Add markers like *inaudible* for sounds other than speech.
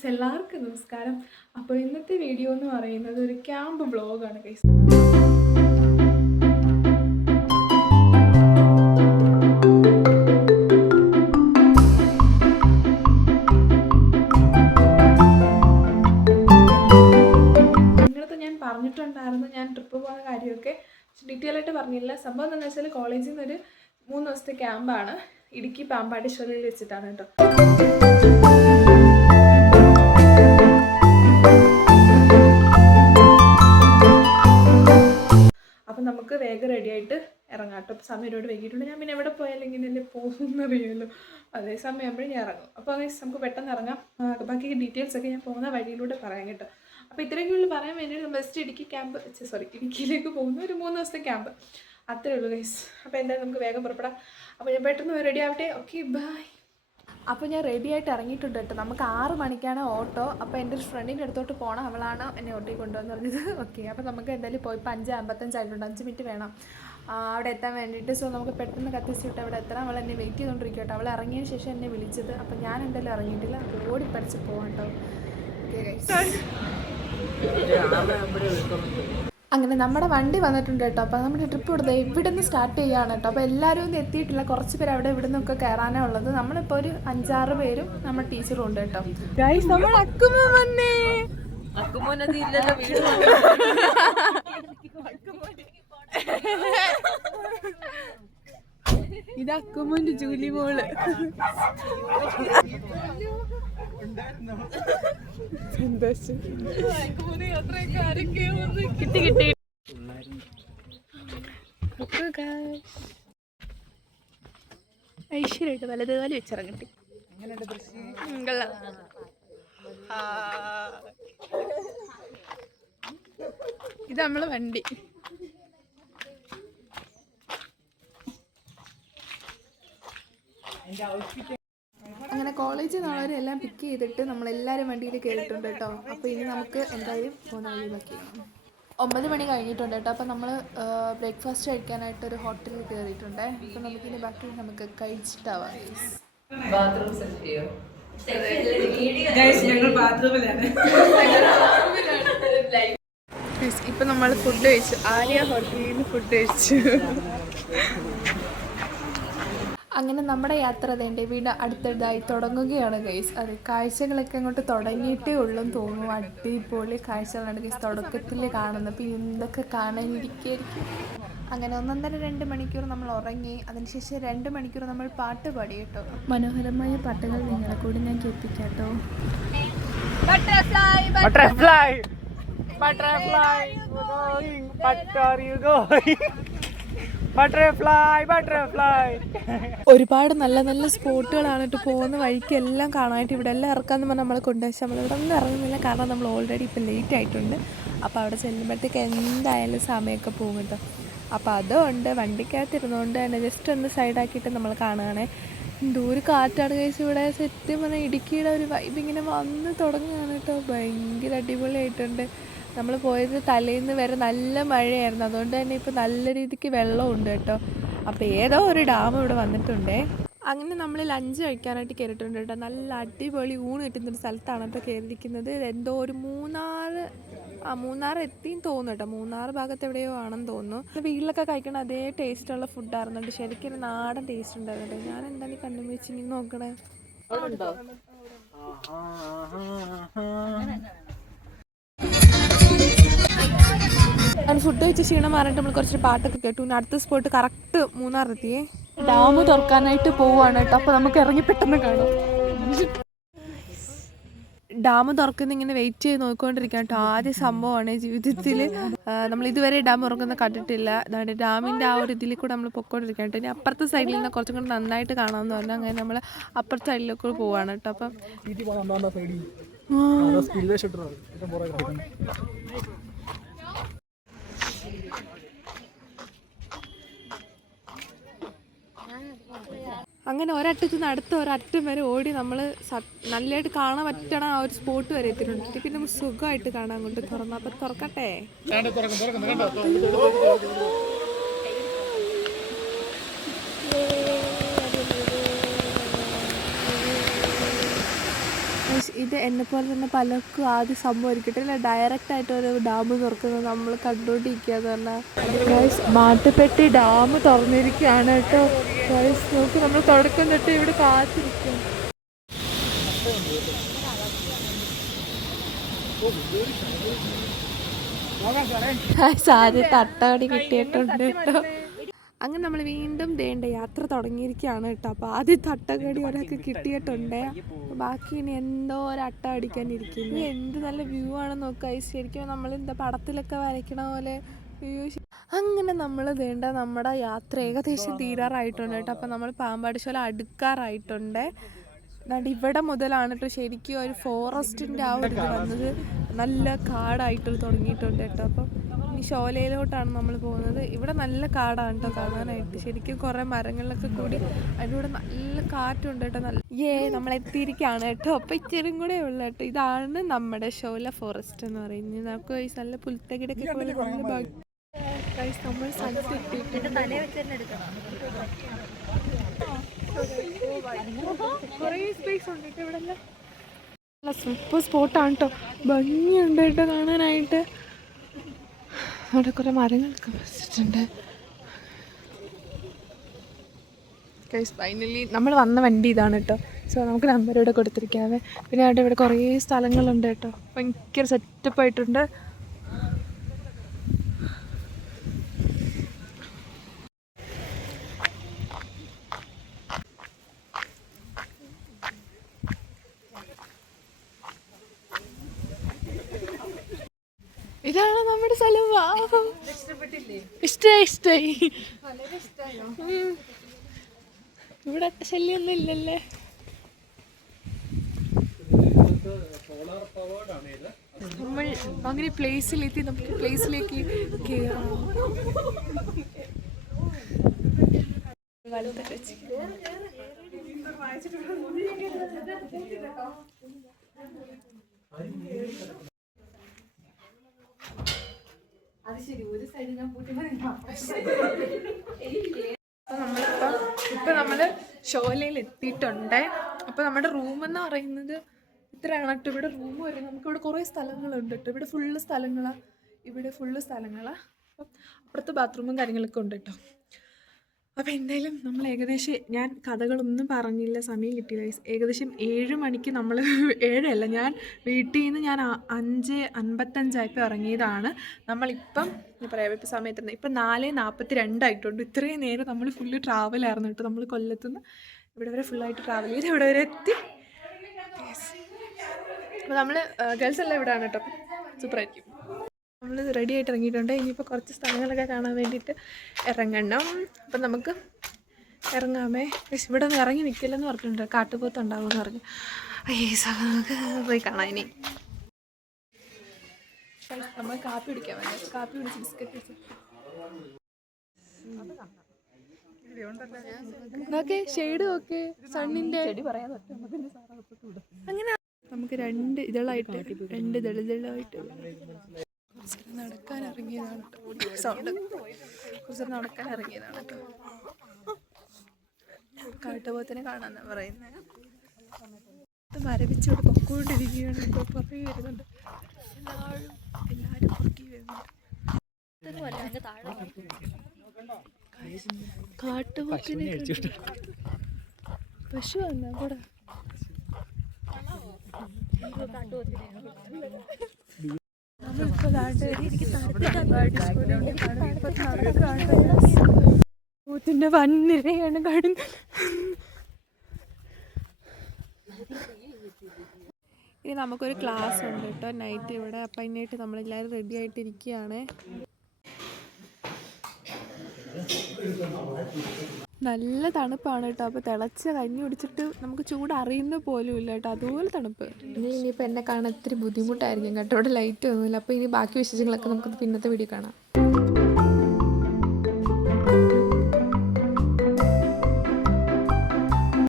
Guys എല്ലാവർക്കും നമസ്കാരം. അപ്പോൾ ഇന്നത്തെ വീഡിയോ എന്ന് പറയുന്നത് ഒരു ക്യാമ്പ് ബ്ലോഗാണ് ഗൈസ്. നിങ്ങളടുത്ത് ഞാൻ പറഞ്ഞിട്ടുണ്ടായിരുന്നു ഞാൻ ട്രിപ്പ് പോകുന്ന കാര്യമൊക്കെ ഡീറ്റെയിൽ ആയിട്ട് പറഞ്ഞില്ല. സംഭവം എന്താണെന്ന് വെച്ചാൽ കോളേജിൽ നിന്ന് ഒരു മൂന്ന് ദിവസത്തെ ക്യാമ്പാണ്. ഇടുക്കി പാമ്പാടിശ്വരയിൽ വെച്ചിട്ടാണ് കേട്ടോ. നമുക്ക് വേഗം റെഡിയായിട്ട് ഇറങ്ങാം. കേട്ടോ. അപ്പോൾ സമയം ഒരുപാട് വൈകിട്ടുണ്ട് ഞാൻ പിന്നെ എവിടെ പോയാലും ഇങ്ങനെ അല്ലേ പോകുന്നറിയാമല്ലോ. അതേ സമയമാകുമ്പോഴേ ഞാൻ ഇറങ്ങും. അപ്പോൾ അങ്ങനെ നമുക്ക് പെട്ടെന്ന് ഇറങ്ങാം. ബാക്കി ഡീറ്റെയിൽസ് ഒക്കെ ഞാൻ പോകുന്ന വഴിയിലൂടെ പറയാം കേട്ടോ. അപ്പോൾ ഇത്രയൊക്കെ ഉള്ളു പറയാൻ വേണ്ടി ബെസ്റ്റ് ഇടുക്കി ക്യാമ്പ് സോറി ഇടുക്കിയിലേക്ക് പോകുന്ന ഒരു മൂന്ന് ദിവസത്തെ ക്യാമ്പ് അത്രേ ഉള്ളൂ ഗൈസ് അപ്പോൾ എന്തായാലും നമുക്ക് വേഗം പുറപ്പെടാം. അപ്പോൾ ഞാൻ പെട്ടെന്ന് റെഡി ആവട്ടെ. ഓക്കെ ബൈ അപ്പോൾ ഞാൻ റെഡി ആയിട്ട് ഇറങ്ങിയിട്ടുണ്ട് കേട്ടോ. നമുക്ക് ആറ് മണിക്കാണ് ഓട്ടോ. അപ്പോൾ എന്റെ ഒരു ഫ്രണ്ടിന്റെ അടുത്തോട്ട് പോകണം അവളാണ് എന്നെ ഓട്ടോയിൽ കൊണ്ടുവന്ന് പറഞ്ഞത്. *laughs* ഓക്കെ അപ്പോൾ നമുക്ക് എന്തായാലും പോയി. ഇപ്പോൾ അഞ്ച് അമ്പത്തഞ്ചായിട്ടുണ്ട്. അഞ്ച് മിനിറ്റ് വേണം. അവിടെ എത്താൻ വേണ്ടിയിട്ട്. സോ നമുക്ക് പെട്ടെന്ന് കത്തിച്ചിട്ട് അവിടെ എത്തണം. അവൾ എന്നെ വെയിറ്റ് ചെയ്തുകൊണ്ടിരിക്കും കേട്ടോ. അവൾ ഇറങ്ങിയതിന് ശേഷം എന്നെ വിളിച്ചത്. അപ്പോൾ ഞാൻ എന്തായാലും ഇറങ്ങിയിട്ടില്ല. അപ്പോൾ ഓടി പഠിച്ച് പോകാം കേട്ടോ. ഓക്കെ അങ്ങനെ നമ്മുടെ വണ്ടി വന്നിട്ടുണ്ട് കേട്ടോ. അപ്പോൾ നമ്മുടെ ട്രിപ്പ് ഇവിടുന്ന് ഇവിടെ നിന്ന് സ്റ്റാർട്ട് ചെയ്യുകയാണ് കേട്ടോ. അപ്പോൾ എല്ലാവരും ഒന്നും എത്തിയിട്ടില്ല. കുറച്ച് പേര് അവിടെ ഇവിടെ നിന്നൊക്കെ കയറാനേ ഉള്ളത്. നമ്മളിപ്പോൾ ഒരു അഞ്ചാറ് പേരും നമ്മുടെ ടീച്ചറും ഉണ്ട് കേട്ടോ. നമ്മൾ അക്കുമ വന്നേ? അക്കുമോനതില്ലല്ലോ വീട് *laughs* ഇത് അക്കുമോന്റെ ജൂലി മോൾ. സന്തോഷം കിട്ടി കിട്ടി ഐശ്വര്യമായിട്ട് വലതുകാലം വെച്ചിറങ്ങട്ടി. ഇത് നമ്മളെ വണ്ടി. അങ്ങനെ കോളേജിൽ നിന്നുള്ളവരെ എല്ലാം പിക്ക് ചെയ്തിട്ട് നമ്മളെല്ലാവരും വണ്ടിയിൽ കയറിയിട്ടുണ്ട് കേട്ടോ. അപ്പോൾ ഇനി നമുക്ക് എന്തായാലും പോകുന്ന വഴി ബാക്കി ഒമ്പത് മണി കഴിഞ്ഞിട്ടുണ്ട് കേട്ടോ. അപ്പോൾ നമ്മൾ ബ്രേക്ക്ഫാസ്റ്റ് കഴിക്കാനായിട്ട് ഒരു ഹോട്ടലിൽ കയറിയിട്ടുണ്ട് അപ്പോൾ നമുക്കിനി ബാക്കി നമുക്ക് കഴിച്ചിട്ടാവാം. ബാത്റൂം സെറ്റ് ചെയ്യോ? ഞങ്ങൾ ബാത്റൂമിലാണ് ഇപ്പം നമ്മൾ ഫുഡ് കഴിച്ചു. ആര്യ ഹോട്ടലിൽ നിന്ന് ഫുഡ് കഴിച്ചു. അങ്ങനെ നമ്മുടെ യാത്ര അതേണ്ട? വീട് അടുത്തതായി തുടങ്ങുകയാണ് ഗൈസ്. അത് കാഴ്ചകളൊക്കെ അങ്ങോട്ട് തുടങ്ങിയിട്ടേ ഉള്ളൂ എന്ന് തോന്നുന്നു. അടിപൊളി കാഴ്ചകളാണ് ഗൈസ് തുടക്കത്തിൽ കാണുന്നത്. പിന്നെ എന്തൊക്കെ കാണാനിരിക്കുകയായിരിക്കും? അങ്ങനെ ഒന്നൊന്നര രണ്ട് മണിക്കൂർ നമ്മൾ ഉറങ്ങി അതിനുശേഷം രണ്ട് മണിക്കൂർ നമ്മൾ പാട്ട് പാടി കേട്ടോ. മനോഹരമായ പാട്ടുകൾ നിങ്ങളെ കൂടി ഞാൻ കേൾപ്പിക്കാട്ടോ. Butterfly butterfly butterfly butterfly? Butterfly butterfly ഒരുപാട് നല്ല നല്ല സ്പോട്ടുകളാണ് ഇട്ട് പോകുന്ന വഴിക്ക് എല്ലാം കാണാനായിട്ട് ഇവിടെ എല്ലാം ഇറക്കാന്ന് പറഞ്ഞാൽ നമ്മളെ കൊണ്ടുവച്ചാൽ നമ്മൾ ഇവിടെ ഒന്നും ഇറങ്ങുന്നില്ല. കാരണം നമ്മൾ ഓൾറെഡി ഇപ്പം ലേറ്റ് ആയിട്ടുണ്ട്. അപ്പോൾ അവിടെ ചെല്ലുമ്പോഴത്തേക്ക് എന്തായാലും സമയമൊക്കെ പോകും കേട്ടോ. അപ്പോൾ അതുകൊണ്ട് വണ്ടിക്കകത്ത് ഇരുന്നുകൊണ്ട് തന്നെ ജസ്റ്റ് ഒന്ന് സൈഡാക്കിയിട്ട് നമ്മൾ കാണുകയാണേ. എന്തോ ഒരു കാറ്റാണ് കഴിച്ച് ഇവിടെ. സത്യം പറഞ്ഞാൽ ഇടുക്കിയുടെ ഒരു വൈബ് ഇങ്ങനെ വന്ന് തുടങ്ങുകയാണ് കേട്ടോ. ഭയങ്കര അടിപൊളിയായിട്ടുണ്ട്. നമ്മൾ പോയത് തലേന്ന് വരെ നല്ല മഴയായിരുന്നു. അതുകൊണ്ട് തന്നെ ഇപ്പോൾ നല്ല രീതിക്ക് വെള്ളമുണ്ട് കേട്ടോ. അപ്പോൾ ഏതോ ഒരു ഡാം ഇവിടെ വന്നിട്ടുണ്ടേ. അങ്ങനെ നമ്മൾ ലഞ്ച് കഴിക്കാനായിട്ട് കയറിയിട്ടുണ്ട് കേട്ടോ. നല്ല അടിപൊളി ഊണ് കിട്ടുന്ന ഒരു സ്ഥലത്താണ് ഇപ്പോൾ കയറിയിരിക്കുന്നത് എന്തോ ഒരു മൂന്നാർ ആ മൂന്നാർ എത്തിയും തോന്നുന്നു കേട്ടോ. മൂന്നാർ ഭാഗത്ത് എവിടെയോ ആണെന്ന് തോന്നുന്നു. വീട്ടിലൊക്കെ കഴിക്കണ അതേ ടേസ്റ്റുള്ള ഫുഡായിരുന്നുണ്ട് ശരിക്കും നാടൻ ടേസ്റ്റ് ഉണ്ടായിരുന്നു കേട്ടോ. ഞാൻ എന്താണ് ഈ കണ്ണും വെച്ചിങ്ങനെ നോക്കണേ? ഞാൻ ഫുഡ് കഴിച്ച് ക്ഷീണം മാറിയിട്ട് നമ്മൾ കുറച്ച് പാട്ടൊക്കെ കേട്ടു. പിന്നെ അടുത്ത സ്പോട്ട് കറക്റ്റ് മൂന്നാറെത്തിയേ ഡാം തുറക്കാനായിട്ട് പോവാണ് കേട്ടോ അപ്പോൾ നമുക്ക് ഇറങ്ങി പെട്ടെന്ന് കാണാം. ഡാം തുറക്കുന്ന ഇങ്ങനെ വെയിറ്റ് ചെയ്ത് നോക്കിക്കൊണ്ടിരിക്കാം കേട്ടോ ആദ്യ സംഭവമാണ് ജീവിതത്തിൽ നമ്മൾ ഇതുവരെ ഡാം തുറക്കുന്ന കണ്ടിട്ടില്ല. അതാണ് ഡാമിന്റെ ആ ഒരു ഇതിൽ കൂടെ നമ്മൾ പൊക്കോണ്ടിരിക്കാം കേട്ടോ ഇനി അപ്പുറത്തെ സൈഡിൽ നിന്ന് കുറച്ചും കൂടി നന്നായിട്ട് കാണാമെന്ന് പറഞ്ഞാൽ അങ്ങനെ നമ്മൾ അപ്പുറത്തെ സൈഡിലേക്ക് പോവാണ് കേട്ടോ അപ്പം അങ്ങനെ ഒരറ്റത്ത് നിന്ന് അടുത്ത ഒരറ്റം വരെ ഓടി നമ്മൾ നല്ലതായിട്ട് കാണാൻ പറ്റണ ആ ഒരു സ്പോട്ട് വരെ എത്തിയിട്ടുണ്ട്. പിന്നെ നമുക്ക് സുഖമായിട്ട് കാണാൻ കൊണ്ട് തുറന്നു. അപ്പം തുറക്കട്ടെ ഗൈസ്, ഇത് എന്നെ പോലെ തന്നെ പലർക്കും ആദ്യം സംഭവിക്കട്ടെ. ഡയറക്റ്റ് ആയിട്ട് ഒരു ഡാം തുറക്കുന്നത് നമ്മൾ കണ്ടുകൊണ്ടിരിക്കുക എന്ന് പറഞ്ഞാൽ മാട്ടുപ്പെട്ടി ഡാം തുറന്നിരിക്കുകയാണ് കേട്ടോ. ഗൈസ് നോക്കി നമ്മൾ തുടക്കം തൊട്ട് ഇവിടെ കാത്തിരിക്കും. ആദ്യത്തെ അട്ടകടി കിട്ടിയിട്ടുണ്ട് കേട്ടോ. അങ്ങനെ നമ്മൾ വീണ്ടും ദേണ്ട യാത്ര തുടങ്ങിയിരിക്കുകയാണ് കേട്ടോ. അപ്പോൾ ആദ്യത്തെ അട്ടകടി ഒരാൾക്ക് കിട്ടിയിട്ടുണ്ട്. ബാക്കി ഇനി എന്തോ ഒരു അട്ട അടിക്കാനിരിക്കുന്നു. എന്ത് നല്ല വ്യൂ ആണെന്ന് നോക്കുക ശരിക്കും നമ്മൾ എന്താ പടത്തിലൊക്കെ വരയ്ക്കണ പോലെ വ്യൂ അങ്ങനെ നമ്മൾ വേണ്ട നമ്മുടെ യാത്ര ഏകദേശം തീരാറായിട്ടുണ്ട് കേട്ടോ. അപ്പോൾ നമ്മൾ പാമ്പാടി ശോല അടുക്കാറായിട്ടുണ്ട്. ഇവിടെ മുതലാണ് കേട്ടോ ശരിക്കും ഒരു ഫോറസ്റ്റിന്റെ ആ ഒരു വന്നത്. നല്ല കാടായിട്ട് തുടങ്ങിയിട്ടുണ്ട് കേട്ടോ. അപ്പം ഇനി ഷോലയിലോട്ടാണ് നമ്മൾ പോകുന്നത്. ഇവിടെ നല്ല കാടാണ് കേട്ടോ കാണാനായിട്ട്. ശരിക്കും കുറേ മരങ്ങളിലൊക്കെ കൂടി അതിലൂടെ കൂടെ നല്ല കാറ്റുണ്ട് കേട്ടോ നല്ല ഏ നമ്മൾ എത്തിയിരിക്കുകയാണ് കേട്ടോ അപ്പം ഇച്ചിരി കൂടെ ഉള്ളു കേട്ടോ ഇതാണ് നമ്മുടെ ഷോല ഫോറസ്റ്റ് എന്ന് പറയുന്നത്. നമുക്ക് ഈ നല്ല പുൽത്തകിടൊക്കെ പോലെ നല്ല ഭാഗ്യം നമ്മൾ കുറേ സ്പേസ് ഉണ്ട് കേട്ടോ ഇവിടെ നല്ല സൂപ്പർ സ്പോട്ടാണ് കേട്ടോ ഭംഗിയുണ്ട് കേട്ടോ കാണാനായിട്ട്. അവിടെ കുറേ മരങ്ങളൊക്കെ വെച്ചിട്ടുണ്ട്. ഗൈസ് ഫൈനലി നമ്മൾ വന്ന വണ്ടി ഇതാണ് കേട്ടോ. സോ നമുക്ക് നമ്പർ ഇവിടെ കൊടുത്തിരിക്കാവേ പിന്നെ അവിടെ ഇവിടെ കുറേ സ്ഥലങ്ങളുണ്ട് കേട്ടോ. ഭയങ്കര സെറ്റപ്പ് ഇതാണ് നമ്മുടെ സ്ഥലം. ഇഷ്ടായി? ഇഷ്ടായി. ഇവിടെ ശല്യൊന്നും ഇല്ലല്ലേ? നമ്മൾ അങ്ങനെ പ്ലേസിലെത്തി നമുക്ക് പ്ലേസിലേക്ക് കയറാം അപ്പോൾ നമ്മളിപ്പോൾ ഇപ്പം നമ്മൾ ഷോലയിൽ എത്തിയിട്ടുണ്ട്. അപ്പോൾ നമ്മുടെ റൂം എന്ന് പറയുന്നത് ഇത്രയാണ് കേട്ടോ ഇവിടെ റൂം വരും നമുക്ക് ഇവിടെ കുറേ സ്ഥലങ്ങളുണ്ട് കേട്ടോ. ഇവിടെ ഫുള്ള് സ്ഥലങ്ങളാണ് ഇവിടെ ഫുള്ള് സ്ഥലങ്ങളാണ് അപ്പം അപ്പുറത്ത് ബാത്റൂമും കാര്യങ്ങളൊക്കെ ഉണ്ട് കേട്ടോ. അപ്പോൾ എന്തായാലും നമ്മൾ ഏകദേശം ഞാൻ കഥകളൊന്നും പറഞ്ഞില്ല സമയം കിട്ടിയില്ല. ഏകദേശം ഏഴ് മണിക്ക് നമ്മൾ *laughs* ഏഴല്ല ഞാൻ വീട്ടിൽ നിന്ന് ഞാൻ അഞ്ച് അൻപത്തഞ്ചായപ്പോൾ ഇറങ്ങിയതാണ്. നമ്മളിപ്പം ഞാൻ പറയാം ഇപ്പം സമയത്ത് ഇപ്പം നാല് നാൽപ്പത്തി രണ്ടായിട്ടുണ്ട് ഇത്രയും നേരം നമ്മൾ ഫുള്ള് ട്രാവലായിരുന്നു കേട്ടോ. നമ്മൾ കൊല്ലത്തുനിന്ന് ഇവിടെ വരെ ഫുള്ളായിട്ട് ട്രാവൽ ചെയ്ത് ഇവിടെ വരെ എത്തി. അപ്പോൾ നമ്മൾ ഗേൾസ് എല്ലാം ഇവിടെയാണ് കേട്ടോ. സൂപ്പറായിരിക്കും. നമ്മൾ റെഡി ആയിട്ട് ഇറങ്ങിയിട്ടുണ്ട്. ഇനിയിപ്പോൾ കുറച്ച് സ്ഥലങ്ങളൊക്കെ കാണാൻ വേണ്ടിയിട്ട് ഇറങ്ങണം. അപ്പം നമുക്ക് ഇറങ്ങാമേ. പക്ഷെ ഇവിടെ നിന്ന് ഇറങ്ങി നിൽക്കില്ലെന്ന് പറഞ്ഞിട്ടുണ്ട്. കാട്ടുപോത്ത് ഉണ്ടാവുമെന്ന് പറഞ്ഞു. അയ്യേ നമുക്ക് പോയി കാണാം ഇനി. നമ്മൾ കാപ്പി കുടിക്കാൻ വേണ്ടി കാപ്പി കുടിച്ച് ബിസ്ക്കറ്റ് നോക്കേ ഷെയ്ഡ് സണ്ണിന്റെ. അങ്ങനെ നമുക്ക് രണ്ട് ഇതളായിട്ട് രണ്ട് ദളിതളായിട്ട്. നടക്കാൻ ഇറങ്ങിയതാണ് കേട്ടോ. സൗണ്ട് കുറച്ച് നടക്കാൻ ഇറങ്ങിയതാണ് കേട്ടോ. കാട്ടുപോത്തിനെ കാണാന്നാ പറയുന്നത് മരവിച്ചോട് പൊക്കോണ്ടിരിക്കുകയാണ് ഇപ്പോൾ പുറകെ വരുന്നുണ്ട്. എല്ലാവരും എല്ലാവരും പുറകെ വരുന്നുണ്ട്. കാട്ടുപോത്തിനെ പശു വന്നാ? കൂടെ നമ്മളിപ്പോ ദാണ്ട് അംഗൻവാടി സ്കൂളിൽ ഇപ്പൊ നടക്കാണ്. പോത്തിന്റെ വൻനിരയാണ് കാണുന്നത് ഇനി നമുക്കൊരു ക്ലാസ് ഉണ്ട് കേട്ടോ. നൈറ്റ് ഇവിടെ. അപ്പം അതിനായിട്ട് നമ്മളെല്ലാവരും റെഡി ആയിട്ടിരിക്കുകയാണ്. നല്ല തണുപ്പാണ് കേട്ടോ. അപ്പോൾ തിളച്ച കഞ്ഞി കുടിച്ചിട്ട് നമുക്ക് ചൂട് അറിയുന്ന പോലും ഇല്ല കേട്ടോ. അതുപോലെ തണുപ്പ്. ഇനി ഇനിയിപ്പോൾ എന്നെ കാണാൻ ഇത്തിരി ബുദ്ധിമുട്ടായിരിക്കും കേട്ടോ. ഇവിടെ ലൈറ്റ് ഒന്നുമില്ല. അപ്പോൾ ഇനി ബാക്കി വിശേഷങ്ങളൊക്കെ നമുക്ക് പിന്നത്തെ വീഡിയോ കാണാം.